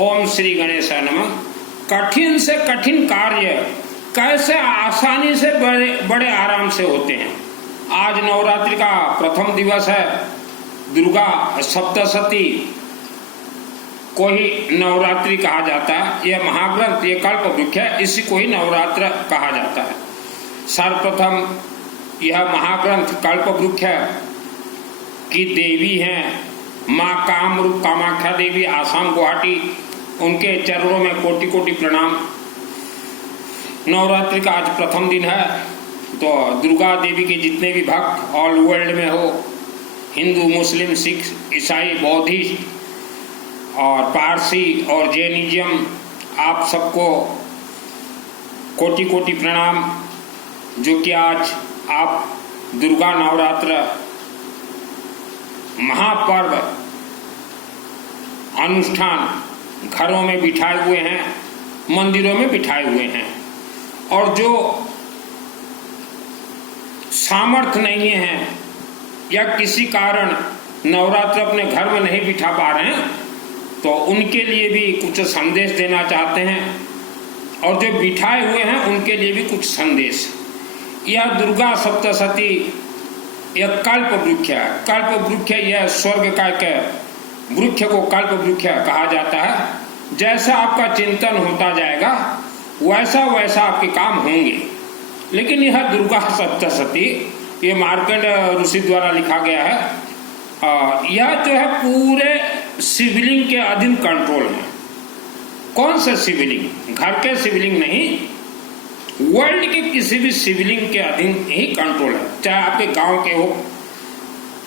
ओम श्री गणेशाय नमः। कठिन से कठिन कार्य कैसे आसानी से बड़े आराम से होते हैं। आज नवरात्रि का प्रथम दिवस है। दुर्गा सप्तशती को ही नवरात्रि कहा जाता है। यह महाग्रंथ, यह कल्प वृक्ष है, इसी को ही नवरात्र कहा जाता है। सर्वप्रथम यह महाग्रंथ कल्प वृक्ष की देवी हैं माँ कामरूप कामाख्या देवी, आसाम गुवाहाटी। उनके चरणों में कोटि कोटि प्रणाम। नवरात्रि का आज प्रथम दिन है, तो दुर्गा देवी के जितने भी भक्त ऑल वर्ल्ड में हो, हिंदू, मुस्लिम, सिख, ईसाई, बौद्धिस्ट और पारसी और जैनिज्म, आप सबको कोटि कोटि प्रणाम। जो कि आज आप दुर्गा नवरात्र महापर्व अनुष्ठान घरों में बिठाए हुए हैं, मंदिरों में बिठाए हुए हैं। और जो सामर्थ्य नहीं है या किसी कारण नवरात्र अपने घर में नहीं बिठा पा रहे हैं, तो उनके लिए भी कुछ संदेश देना चाहते हैं। और जो बिठाए हुए हैं उनके लिए भी कुछ संदेश। यह दुर्गा सप्तशती यह कल्प वृक्ष है। कल्प वृक्ष यह स्वर्ग का वृक्ष को कल्प वृक्ष कहा जाता है। जैसा आपका चिंतन होता जाएगा वैसा वैसा आपके काम होंगे। लेकिन यह दुर्गा सप्तशती ये मार्कंड ऋषि द्वारा लिखा गया है। यह जो है पूरे शिवलिंग के अधीन कंट्रोल है। कौन सा शिवलिंग? घर के शिवलिंग नहीं, वर्ल्ड के किसी भी शिवलिंग के अधीन ही कंट्रोल है। चाहे आपके गांव के हो,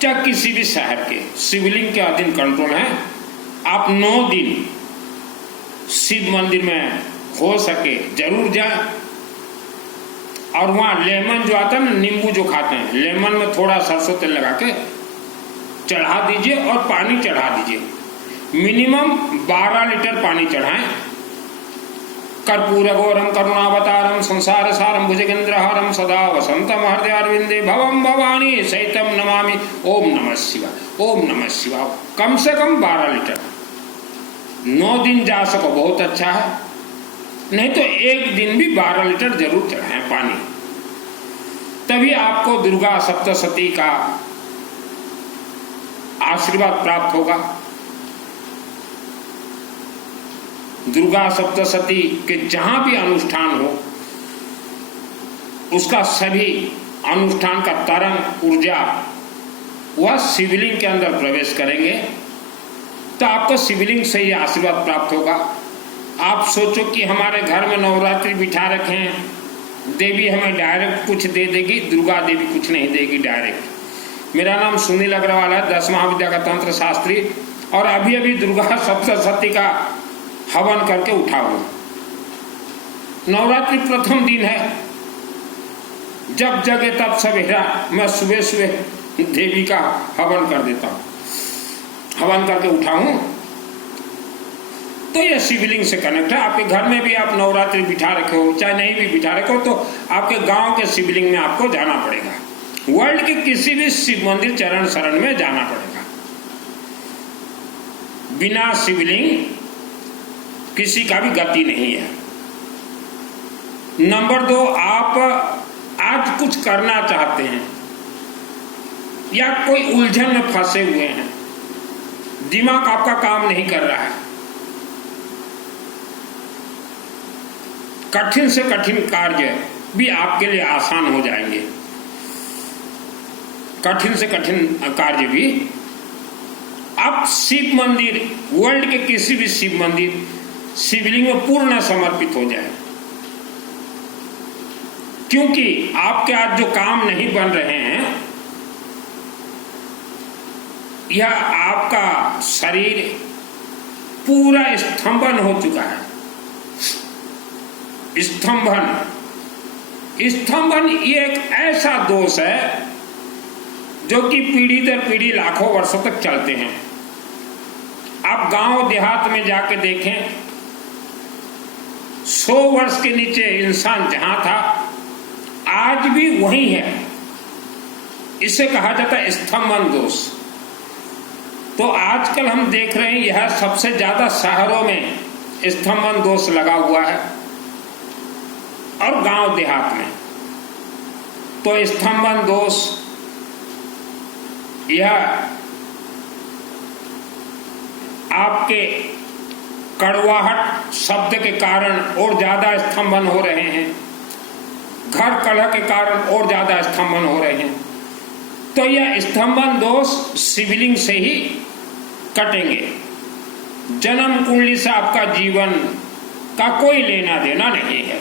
चाहे किसी भी शहर के, शिवलिंग के अधीन कंट्रोल है। आप 9 दिन शिव मंदिर में हो सके जरूर जाए। और वहां लेमन जो आता है ना, नींबू जो खाते हैं, लेमन में थोड़ा सरसों तेल लगा के चढ़ा दीजिए और पानी चढ़ा दीजिए। मिनिमम 12 लीटर पानी चढ़ाएं। कर्पूर घोरम करुणावतारम संसार सारम भुजगेंद्रहारम सदा वसंतम हृदयारविंदे भवम भवानी सहितम नमामि। ओम नमः शिवाय, ओम नमः शिवाय। कम से कम 12 लीटर। 9 दिन जा सको बहुत अच्छा है, नहीं तो एक दिन भी 12 लीटर जरूर चढ़ाएं पानी। तभी आपको दुर्गा सप्तशती का आशीर्वाद प्राप्त होगा। दुर्गा सप्तशती के जहां भी अनुष्ठान हो, उसका सभी अनुष्ठान का तरंग ऊर्जा वह शिवलिंग के अंदर प्रवेश करेंगे, तो आपको शिवलिंग से ही आशीर्वाद प्राप्त होगा। आप सोचो कि हमारे घर में नवरात्रि बिठा रखे हैं, देवी हमें डायरेक्ट कुछ दे देगी, दुर्गा देवी कुछ नहीं देगी डायरेक्ट। मेरा नाम सुनील अग्रवाल है, 10 महाविद्या का तंत्र शास्त्री, और अभी अभी दुर्गा सप्तशती का हवन करके उठा हूं। नवरात्रि प्रथम दिन है, जब जगे तब सवेरा मैं सुबह सुबह देवी का हवन कर देता हूं। हवन करके उठा हूं तो यह शिवलिंग से कनेक्ट है। आपके घर में भी आप नवरात्रि बिठा रखे हो, चाहे नहीं भी बिठा रखे हो, तो आपके गांव के शिवलिंग में आपको जाना पड़ेगा। वर्ल्ड के किसी भी शिव मंदिर चरण शरण में जाना पड़ेगा। बिना शिवलिंग किसी का भी गति नहीं है। नंबर 2, आप आज कुछ करना चाहते हैं या कोई उलझन में फंसे हुए हैं, दिमाग आपका काम नहीं कर रहा है, कठिन से कठिन कार्य भी आपके लिए आसान हो जाएंगे। कठिन से कठिन कार्य भी आप शिव मंदिर, वर्ल्ड के किसी भी शिव मंदिर, शिवलिंग में पूर्ण समर्पित हो जाए। क्योंकि आपके आज जो काम नहीं बन रहे हैं, यह आपका शरीर पूरा स्तंभन हो चुका है। स्तंभन ये एक ऐसा दोष है जो कि पीढ़ी दर पीढ़ी लाखों वर्षों तक चलते हैं। आप गांव देहात में जाके देखें, 100 वर्ष के नीचे इंसान जहां था आज भी वही है। इसे कहा जाता है स्तंभन दोष। तो आजकल हम देख रहे हैं यह सबसे ज्यादा शहरों में स्तंभन दोष लगा हुआ है और गांव देहात में। तो स्तंभन दोष यह आपके कड़वाहट शब्द के कारण और ज्यादा स्तंभन हो रहे हैं, घर कलह के कारण और ज्यादा स्तंभन हो रहे हैं। तो यह स्तंभन दोष शिवलिंग से ही कटेंगे। जन्म कुंडली से आपका जीवन का कोई लेना देना नहीं है।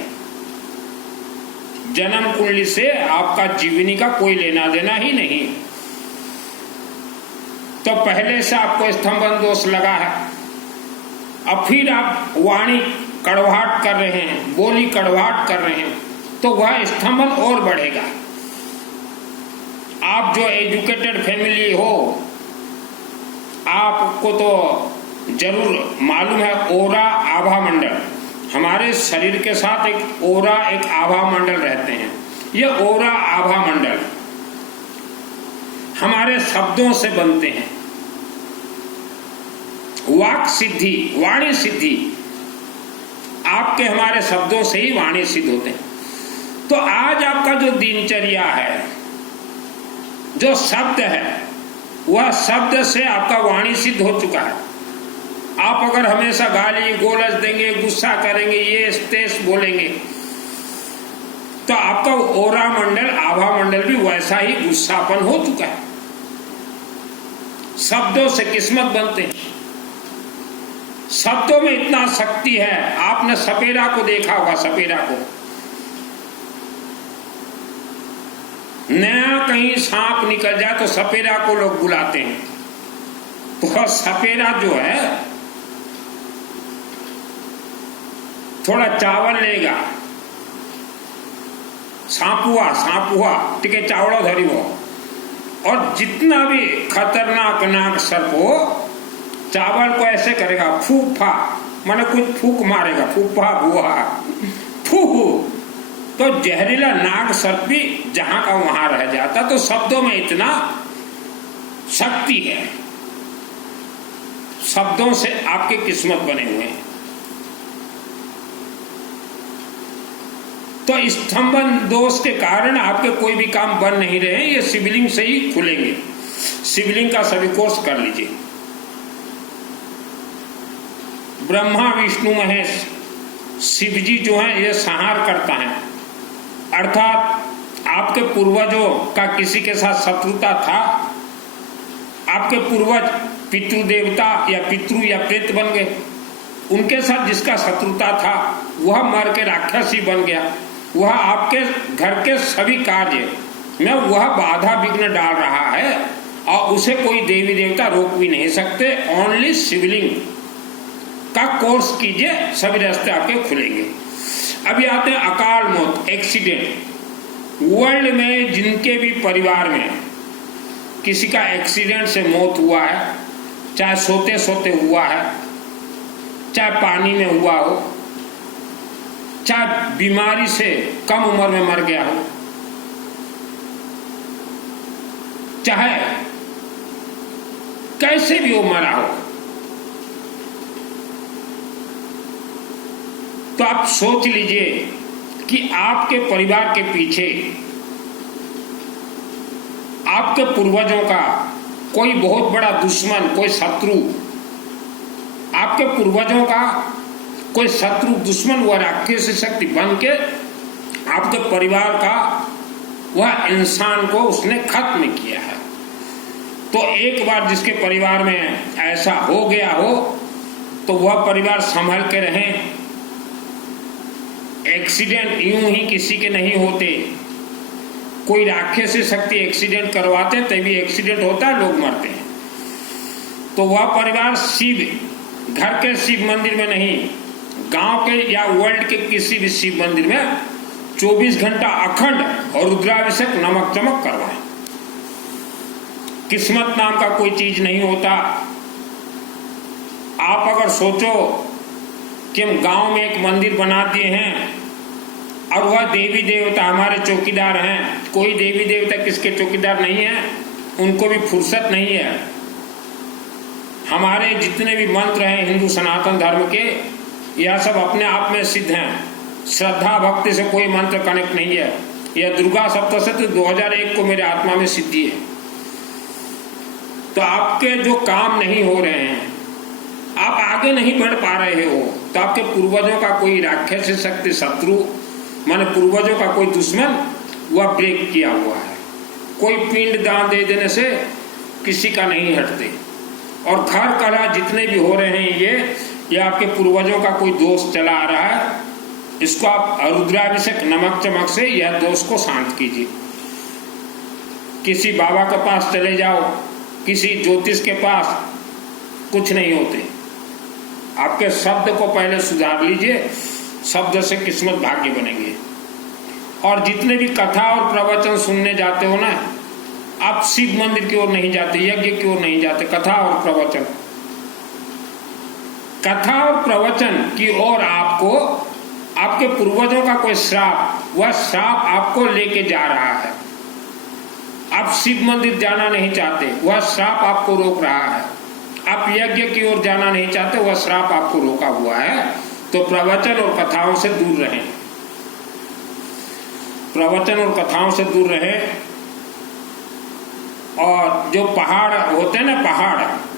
जन्म कुंडली से आपका जीवनी का कोई लेना देना ही नहीं। तो पहले से आपको स्तंभन दोष लगा है, अब फिर आप वाणी कड़वाहट कर रहे हैं, बोली कड़वाहट कर रहे हैं, तो वह स्तंभन और बढ़ेगा। आप जो एजुकेटेड फैमिली हो, आपको तो जरूर मालूम है ओरा आभा मंडल, हमारे शरीर के साथ एक ओरा एक आभा मंडल रहते हैं। ये ओरा आभा मंडल हमारे शब्दों से बनते हैं। वाक सिद्धि, वाणी सिद्धि, आपके हमारे शब्दों से ही वाणी सिद्ध होते हैं। तो आज आपका जो दिनचर्या है, जो शब्द है, वह शब्द से आपका वाणी सिद्ध हो चुका है। आप अगर हमेशा गाली गोलच देंगे, गुस्सा करेंगे, ये तेज बोलेंगे, तो आपका ओरा मंडल आभा मंडल भी वैसा ही गुस्सापन हो चुका है। शब्दों से किस्मत बनते हैं, शब्दों में इतना शक्ति है। आपने सपेरा को देखा होगा, सपेरा को नया कहीं सांप निकल जाए तो सपेरा को लोग बुलाते हैं। तो सपेरा जो है थोड़ा चावल लेगा, सांपुआ सांपुआ टिके चावड़ो धरी वो, और जितना भी खतरनाक नाक सर्प हो, चावल को ऐसे करेगा फूफा, माने कुछ फूक मारेगा, फूफा बुआ फू, तो जहरीला नाग सर्प भी जहां का वहां रह जाता। तो शब्दों में इतना शक्ति है, शब्दों से आपकी किस्मत बने हुए हैं। तो स्तंभन दोष के कारण आपके कोई भी काम बन नहीं रहे हैं, ये शिवलिंग से ही खुलेंगे। शिवलिंग का सभी कोर्स कर लीजिए। ब्रह्मा विष्णु महेश शिव जी जो है ये संहार करता है, अर्थात आपके पूर्वजों का किसी के साथ शत्रुता था, आपके पूर्वज पितृदेवता या पितृ या प्रेत बन गए, उनके साथ जिसका शत्रुता था वह मर के राक्षसी बन गया, वह आपके घर के सभी कार्य में वह बाधा विघ्न डाल रहा है और उसे कोई देवी देवता रोक भी नहीं सकते। ओनली शिवलिंग का कोर्स कीजिए, सभी रास्ते आपके खुलेंगे। अभी आते हैं अकाल मौत, एक्सीडेंट। वर्ल्ड में जिनके भी परिवार में किसी का एक्सीडेंट से मौत हुआ है, चाहे सोते सोते हुआ है, चाहे पानी में हुआ हो, चाहे बीमारी से कम उम्र में मर गया हो, चाहे कैसे भी वो मरा हो, तो आप सोच लीजिए कि आपके परिवार के पीछे आपके पूर्वजों का कोई बहुत बड़ा दुश्मन, कोई शत्रु, आपके पूर्वजों का कोई शत्रु दुश्मन वह राक्षसी शक्ति बन के आपके परिवार का वह इंसान को उसने खत्म किया है। तो एक बार जिसके परिवार में ऐसा हो गया हो तो वह परिवार संभल के रहें। एक्सीडेंट यूं ही किसी के नहीं होते, कोई राक्षसी शक्ति एक्सीडेंट करवाते तभी एक्सीडेंट होता है, लोग मरते हैं। तो वह परिवार शिव, घर के शिव मंदिर में नहीं, गांव के या वर्ल्ड के किसी भी शिव मंदिर में 24 घंटा अखंड और रुद्राभिषेक नमक चमक करवाए। किस्मत नाम का कोई चीज नहीं होता। आप अगर सोचो कि हम गांव में एक मंदिर बना दिए हैं और वह देवी देवता हमारे चौकीदार हैं, कोई देवी देवता किसके चौकीदार नहीं है, उनको भी फुर्सत नहीं है। हमारे जितने भी मंत्र हैं हिंदू सनातन धर्म के, यह सब अपने आप में सिद्ध हैं। श्रद्धा भक्ति से कोई मंत्र कनेक्ट नहीं है। यह दुर्गा सप्तशती 2001 को मेरे आत्मा में सिद्धि है। तो आपके जो काम नहीं हो रहे हैं, आप आगे नहीं बढ़ पा रहे हो, तो आपके पूर्वजों का कोई राक्षसी शक्ति शत्रु, माने पूर्वजों का कोई दुश्मन, वह ब्रेक किया हुआ है। कोई पिंड दान दे देने से किसी का नहीं हटते। और घर कलह जितने भी हो रहे हैं ये आपके पूर्वजों का कोई दोष चला आ रहा है। इसको आप रुद्राभिषेक नमक चमक से यह दोष को शांत कीजिए। किसी बाबा के पास चले जाओ, किसी ज्योतिष के पास, कुछ नहीं होते। आपके शब्द को पहले सुधार लीजिए, शब्द से किस्मत भाग्य बनेंगे। और जितने भी कथा और प्रवचन सुनने जाते हो ना, आप शिव मंदिर की ओर नहीं जाते, यज्ञ की ओर नहीं जाते, कथा और प्रवचन, कथा और प्रवचन की ओर आपको आपके पूर्वजों का कोई श्राप, वह श्राप आपको लेके जा रहा है। आप शिव मंदिर जाना नहीं चाहते, वह श्राप आपको रोक रहा है। आप यज्ञ की ओर जाना नहीं चाहते, वह श्राप आपको रोका हुआ है। तो प्रवचन और कथाओं से दूर रहें, प्रवचन और कथाओं से दूर रहें। और जो पहाड़ होते हैं ना,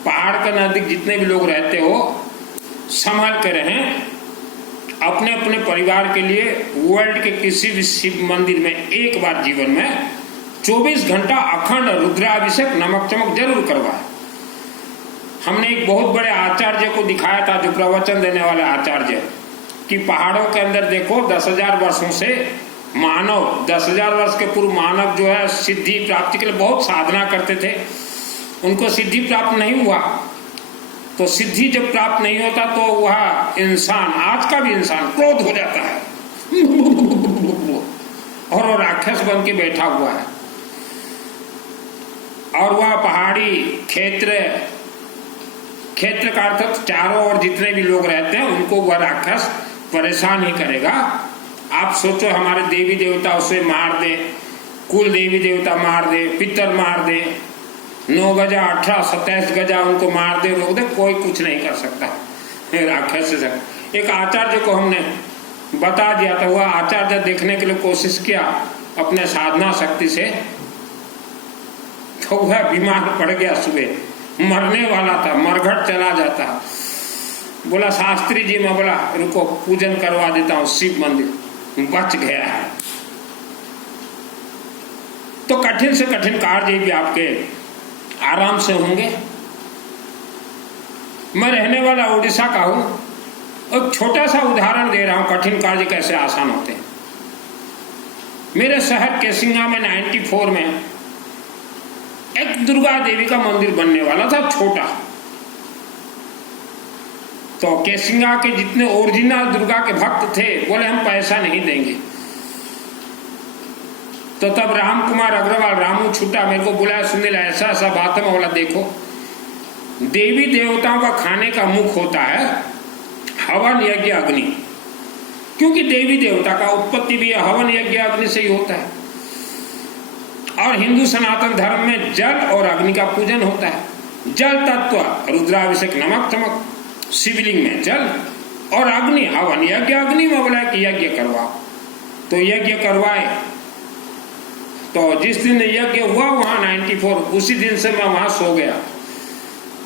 पहाड़ के नजदीक जितने भी लोग रहते हो, संभाल के रहें। अपने अपने परिवार के लिए वर्ल्ड के किसी भी शिव मंदिर में एक बार जीवन में 24 घंटा अखंड रुद्राभिषेक नमक चमक जरूर करवाए। हमने एक बहुत बड़े आचार्य को दिखाया था, जो प्रवचन देने वाले आचार्य, कि पहाड़ों के अंदर देखो 10,000 वर्षों से मानव, 10,000 वर्ष के पूर्व मानव जो है सिद्धि प्राप्ति के लिए बहुत साधना करते थे, उनको सिद्धि प्राप्त नहीं हुआ। तो सिद्धि जब प्राप्त नहीं होता तो वह इंसान, आज का भी इंसान, क्रोध हो जाता है और वो राक्षस बन के बैठा हुआ है। और वह पहाड़ी क्षेत्र का अर्थ चारों ओर जितने भी लोग रहते हैं उनको वह राक्षस परेशान ही करेगा। आप सोचो, हमारे देवी देवता उसे मार दे, कुल देवी देवता मार दे, पितर मार दे, 9 गजा 18 27 गजा उनको मार दे, रोक दे, कोई कुछ नहीं कर सकता राक्षस से। एक आचार्य को हमने बता दिया था, वह आचार्य देखने के लिए कोशिश किया अपने साधना शक्ति से, तो वह बीमार पड़ गया, सुबह मरने वाला था, मरघट चला जाता। बोला शास्त्री जी, मैं बोला रुको पूजन करवा देता हूँ शिव मंदिर, बच गया है। तो कठिन से कठिन कार्य भी आपके आराम से होंगे। मैं रहने वाला उड़ीसा का हूं, एक छोटा सा उदाहरण दे रहा हूं, कठिन कार्य कैसे आसान होते हैं। मेरे शहर केसिंगा में 94 में एक दुर्गा देवी का मंदिर बनने वाला था, छोटा। तो केसिंगा के जितने ओरिजिनल दुर्गा के भक्त थे बोले हम पैसा नहीं देंगे। तो तब राम कुमार अग्रवाल, रामू छुट्टा, मेरे को बुलाया, सुनील ऐसा ऐसा बात है। मैं बोला देखो, देवी देवताओं का खाने का मुख होता है हवन यज्ञ अग्नि, क्योंकि देवी देवता का उत्पत्ति भी हवन यज्ञ अग्नि से ही होता है। और हिंदू सनातन धर्म में जल और अग्नि का पूजन होता है। जल तत्व रुद्राभिषेक नमक चमक, शिवलिंग में जल, और अग्नि हवन यज्ञ अग्नि में बोला कि यज्ञ करवाओ। तो यज्ञ करवाए। तो जिस दिन यज्ञ हुआ वहां 94, उसी दिन से मैं वहां सो गया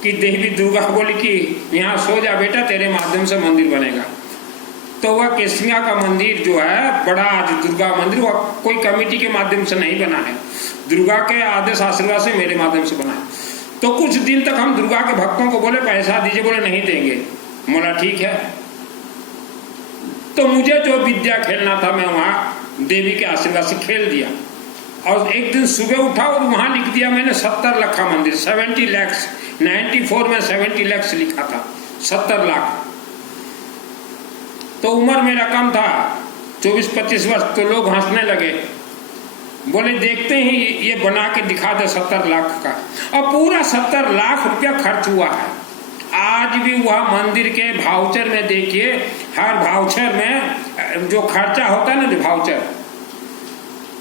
कि देवी दुर्गा बोली कि यहाँ सो जा बेटा, तेरे माध्यम से मंदिर बनेगा। तो वह केसिंगा का मंदिर जो है बड़ा आज दुर्गा मंदिर, वह कोई कमेटी के माध्यम से नहीं बना है, दुर्गा के आदेश आशीर्वाद से मेरे माध्यम से बना है। तो कुछ दिन तक हम दुर्गा के भक्तों को बोले पैसा दीजिए, बोले नहीं देंगे। बोला ठीक है। तो मुझे जो विद्या खेलना था मैं वहां देवी के आशीर्वाद से खेल दिया। और एक दिन सुबह उठा और वहां लिख दिया मैंने 70 लाख का मंदिर, 70 लाख। 94 में 70 लाख लिखा था, 70 लाख। तो उम्र मेरा कम था, 24-25 वर्ष। तो लोग हंसने लगे, बोले देखते ही ये बना के दिखा दे 70 लाख का। और पूरा 70 लाख रुपया खर्च हुआ है। आज भी वह मंदिर के भाउचर में देखिए, हर भाउचर में जो खर्चा होता है ना, जो भाउचर,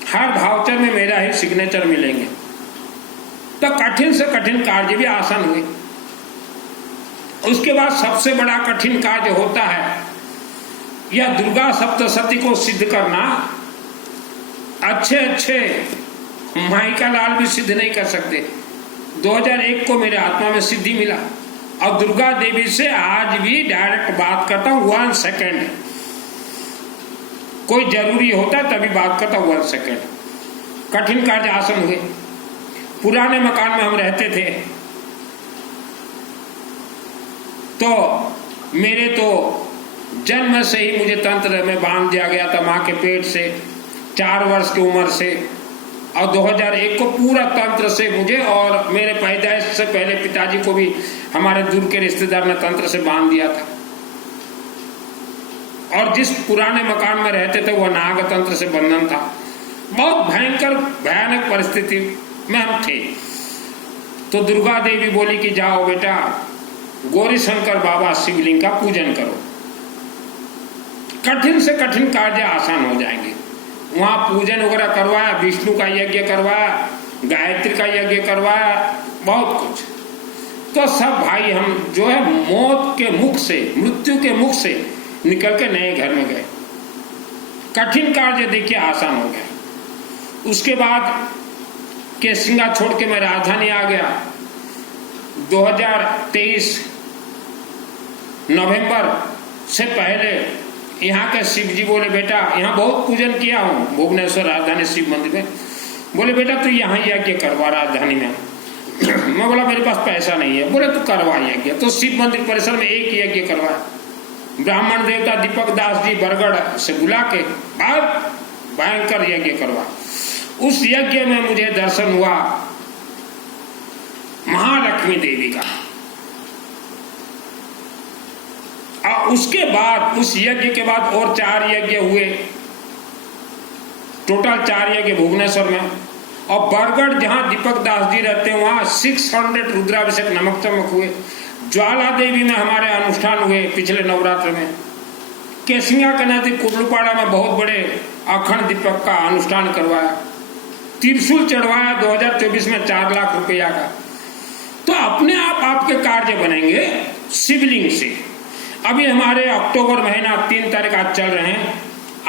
हर भाउचर में मेरा ही सिग्नेचर मिलेंगे। तो कठिन से कठिन कार्य भी आसान हुए। उसके बाद सबसे बड़ा कठिन कार्य होता है यह दुर्गा सप्तशती को सिद्ध करना। अच्छे माइका लाल भी सिद्ध नहीं कर सकते। 2001 को मेरे आत्मा में सिद्धि मिला और दुर्गा देवी से आज भी डायरेक्ट बात करता हूं 1 सेकेंड। कोई जरूरी होता तभी बात करता हूं 1 सेकेंड। कठिन कार्य आसन हुए। पुराने मकान में हम रहते थे तो मेरे तो जन्म से ही मुझे तंत्र में बांध दिया गया था मां के पेट से 4 वर्ष की उम्र से, और 2001 को पूरा तंत्र से मुझे और मेरे पैदाइश से पहले पिताजी को भी हमारे दूर के रिश्तेदार ने तंत्र से बांध दिया था। और जिस पुराने मकान में रहते थे वह नाग तंत्र से बंधन था। बहुत भयानक परिस्थिति में हम थे। तो दुर्गा देवी बोली कि जाओ बेटा गौरी शंकर बाबा शिवलिंग का पूजन करो, कठिन से कठिन कार्य आसान हो जाएंगे। वहां पूजन वगैरह करवाया, विष्णु का यज्ञ करवाया, गायत्री का यज्ञ करवाया, बहुत कुछ। तो सब भाई हम जो है मौत के मुख से, मृत्यु के मुख से निकल के नए घर में गए। कठिन कार्य देखिए आसान हो गया। उसके बाद केसिंगा छोड़ के मैं राजधानी आ गया। 2023 नवंबर से पहले यहाँ के शिव जी बोले बेटा, यहाँ बहुत पूजन किया हूँ भुवनेश्वर राजधानी शिव मंदिर में, बोले बेटा तू यहाँ यज्ञ करवा राजधानी में। मैं बोला मेरे पास पैसा नहीं है। बोले तू करवा यज्ञ। तो शिव मंदिर परिसर में एक यज्ञ करवाया। ब्राह्मण देवता दीपक दास जी बरगढ़ से बुला के बहुत भयंकर यज्ञ करवा। उस यज्ञ में मुझे दर्शन हुआ महालक्ष्मी देवी का। और उसके बाद उस यज्ञ के बाद और 4 यज्ञ हुए, टोटल 4 यज्ञ भुवनेश्वर में। और बरगढ़ जहां दीपक दास जी रहते हैं वहां 600 रुद्राभिषेक नमक चमक हुए। ज्वाला देवी में हमारे अनुष्ठान हुए पिछले नवरात्र में। केसिंगा के नजदीक कुर्लुपाड़ा में बहुत बड़े अखंड दीपक का अनुष्ठान करवाया। त्रिशूल चढ़वाया 2024 में 4 लाख रुपया का। तो अपने आप आपके कार्य बनेंगे शिवलिंग से। अभी हमारे अक्टूबर महीना 3 तारीख आज चल रहे हैं।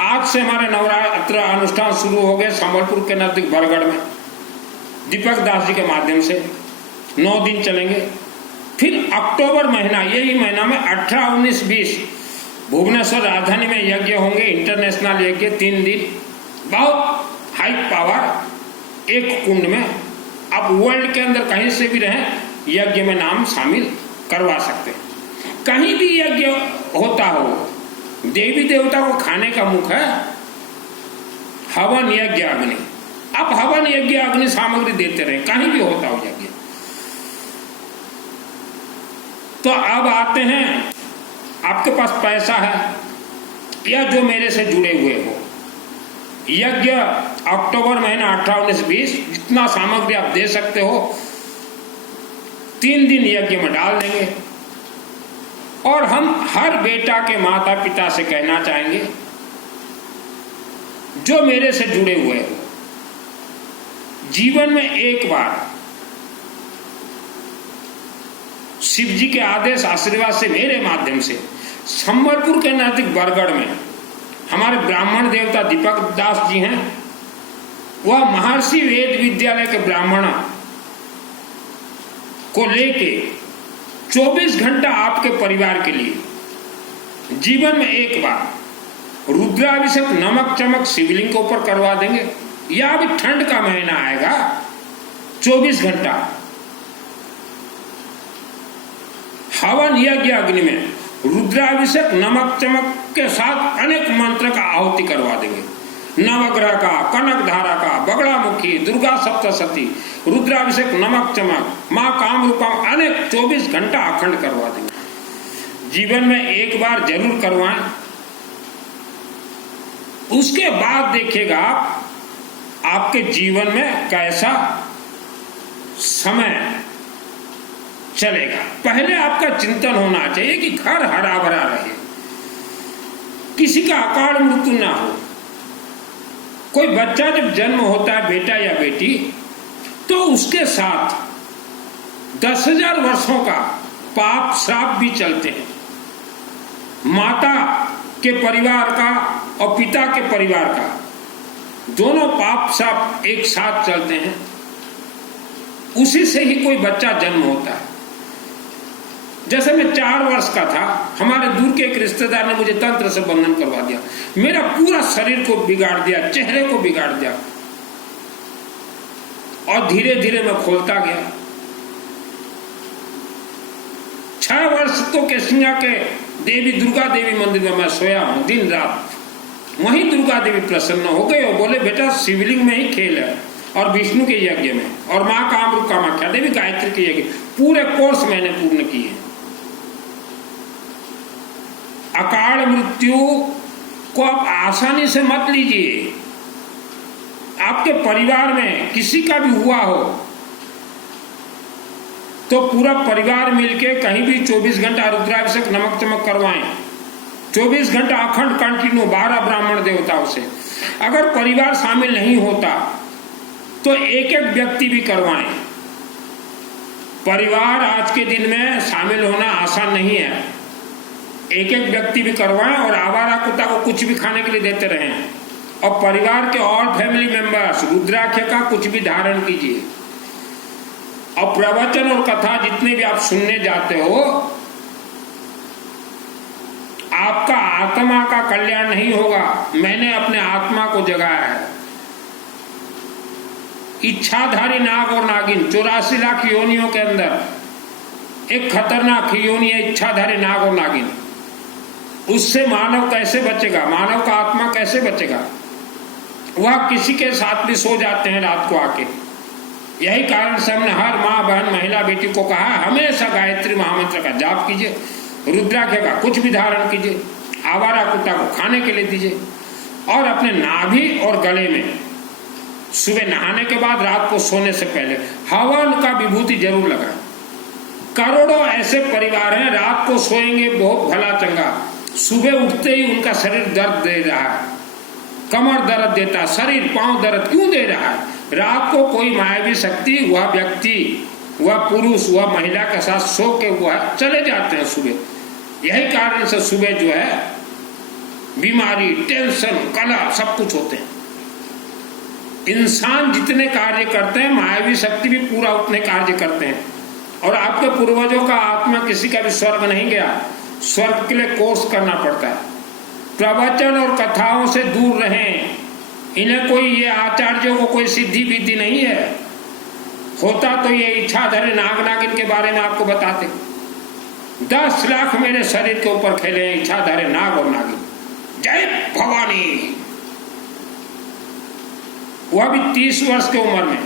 आज से हमारे नवरात्र अनुष्ठान शुरू हो गए संबलपुर के नजदीक बरगढ़ में दीपक दास जी के माध्यम से 9 दिन चलेंगे। फिर अक्टूबर महीना, यही महीना में 18, 19, 20 भुवनेश्वर राजधानी में यज्ञ होंगे, इंटरनेशनल यज्ञ 3 दिन, बहुत हाई पावर, एक कुंड में। आप वर्ल्ड के अंदर कहीं से भी रहें यज्ञ में नाम शामिल करवा सकते हैं। कहीं भी यज्ञ होता हो, देवी देवता को खाने का मुख है हवन यज्ञ अग्नि। आप हवन यज्ञ अग्नि सामग्री देते रहे, कहीं भी होता हो यज्ञ। तो अब आते हैं, आपके पास पैसा है या जो मेरे से जुड़े हुए हो, यज्ञ अक्टूबर महीना 18, 19, 20 जितना सामग्री आप दे सकते हो 3 दिन यज्ञ में डाल देंगे। और हम हर बेटा के माता पिता से कहना चाहेंगे जो मेरे से जुड़े हुए हो, जीवन में एक बार शिव जी के आदेश आशीर्वाद से मेरे माध्यम से संबलपुर के नजदीक बरगढ़ में हमारे ब्राह्मण देवता दीपक दास जी हैं। वह महर्षि वेद विद्यालय के ब्राह्मण को लेके 24 घंटा आपके परिवार के लिए जीवन में एक बार रुद्राभिषेक नमक चमक शिवलिंग के ऊपर करवा देंगे। या अभी ठंड का महीना आएगा, 24 घंटा हवन यज्ञ अग्नि में रुद्राभिषेक नमक चमक के साथ अनेक मंत्र का आहुति करवा देंगे। नवग्रह का, कनक धारा का, बगड़ामुखी, दुर्गा सप्तशती, रुद्राभिषेक नमक चमक, मां कामरूपम, अनेक 24 घंटा अखंड करवा देंगे। जीवन में एक बार जरूर करवाएं। उसके बाद देखिएगा आपके जीवन में कैसा समय चलेगा। पहले आपका चिंतन होना चाहिए कि घर हरा भरा रहे, किसी का अकाल मृत्यु ना हो। कोई बच्चा जब जन्म होता है, बेटा या बेटी, तो उसके साथ 10,000 वर्षों का पाप श्राप भी चलते हैं। माता के परिवार का और पिता के परिवार का दोनों पाप श्राप एक साथ चलते हैं। उसी से ही कोई बच्चा जन्म होता है। जैसे मैं 4 वर्ष का था, हमारे दूर के एक रिश्तेदार ने मुझे तंत्र से बंधन करवा दिया। मेरा पूरा शरीर को बिगाड़ दिया, चेहरे को बिगाड़ दिया, और धीरे धीरे मैं खोलता गया। 6 वर्ष तो केसिंगा के देवी दुर्गा देवी मंदिर में मैं सोया हूं दिन रात। वहीं दुर्गा देवी प्रसन्न हो गए और बोले बेटा शिवलिंग में ही खेल है, और विष्णु के यज्ञ में, और माँ कामरूप कामाख्या देवी गायत्री के यज्ञ, पूरे कोर्स मैंने पूर्ण किए। अकाल मृत्यु को आप आसानी से मत लीजिए। आपके परिवार में किसी का भी हुआ हो तो पूरा परिवार मिलके कहीं भी 24 घंटा रुद्राभिषेक नमक चमक करवाएं। 24 घंटा अखंड कंटिन्यू 12 ब्राह्मण देवताओं से। अगर परिवार शामिल नहीं होता तो एक एक व्यक्ति भी करवाएं। परिवार आज के दिन में शामिल होना आसान नहीं है। एक एक व्यक्ति भी करवाएं और आवारा कुत्ता को कुछ भी खाने के लिए देते रहें, और परिवार के ऑल फैमिली मेंबर्स रुद्राक्ष का कुछ भी धारण कीजिए। और प्रवचन और कथा जितने भी आप सुनने जाते हो, आपका आत्मा का कल्याण नहीं होगा। मैंने अपने आत्मा को जगाया है। इच्छाधारी नाग और नागिन 84 लाख योनियों के अंदर एक खतरनाक योनि है इच्छाधारी नाग और नागिन। उससे मानव कैसे बचेगा? मानव का आत्मा कैसे बचेगा? वह किसी के साथ भी सो जाते हैं रात को आके। यही कारण से हमने हर माँ बहन महिला बेटी को कहा हमेशा गायत्री महामंत्र का जाप कीजिए, रुद्राक्ष का कुछ भी धारण कीजिए, आवारा कुत्ता को खाने के लिए दीजिए, और अपने नाभि और गले में सुबह नहाने के बाद रात को सोने से पहले हवन का विभूति जरूर लगाएं। करोड़ों ऐसे परिवार हैं रात को सोएंगे बहुत भला चंगा, सुबह उठते ही उनका शरीर दर्द दे रहा है, कमर दर्द देता, शरीर पांव दर्द क्यों दे रहा है? रात को कोई मायावी शक्ति वह व्यक्ति, वह पुरुष, वह महिला के साथ सो के वह चले जाते हैं सुबह। यही कारण से सुबह जो है बीमारी, टेंशन, कलह सब कुछ होते हैं। इंसान जितने कार्य करते हैं मायावी शक्ति भी पूरा उतने कार्य करते हैं। और आपके पूर्वजों का आत्मा किसी का भी स्वर्ग नहीं गया, स्वर्ग के लिए कोर्स करना पड़ता है। प्रवचन और कथाओं से दूर रहें। इन्हें कोई ये आचार्यों को कोई सिद्धि विद्धि नहीं है। होता तो ये इच्छाधारी नाग नागिन के बारे में आपको बताते। 10 लाख मेरे शरीर के ऊपर खेले हैं इच्छाधारी नाग और नागिन। जय भवानी। वह भी 30 वर्ष की उम्र में।